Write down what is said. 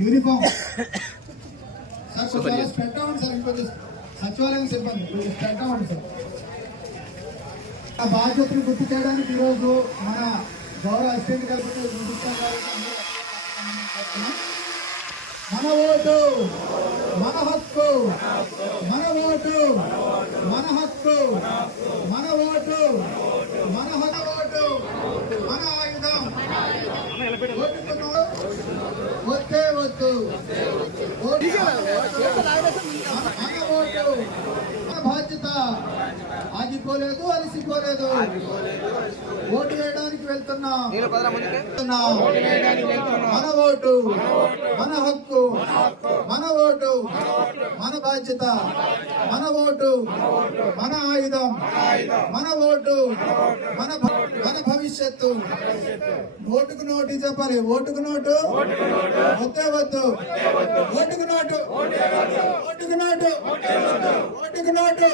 Uniform sir spread అవ్వండి sir, ఇంకొంచెం సచివాలయం సిబ్బంది స్ప్రెడ్ అవ్వండి సార్. ఆ బాధ్యతను గుర్తు చేయడానికి ఈరోజు మన గౌరవ అసిస్టెంట్ కలెక్టర్ మన ఓటు మన హక్కు, మన ఓటు మన హక్కు, మన ఓటు మన ఓటు మన ఆయుధం. వద్దే వద్దు మన ఓటు మన బాధ్యత. ఆగిపోలేదు, అలసిపోలేదు. ఓటు వేయడానికి వెళ్తున్నాం. మన ఓటు మన హక్కు, మన ఓటు మన బాధ్యత, మన ఓటు మన ఆయుధం, మన ఓటు మన భవిష్యత్తు. ఓటుకు నోటు చెప్పాలి. ఓటుకు నోటు వద్దే వద్దు. ఓటుకు నోటు, ఓటుకు నోటు, ఓటుకు నోటు.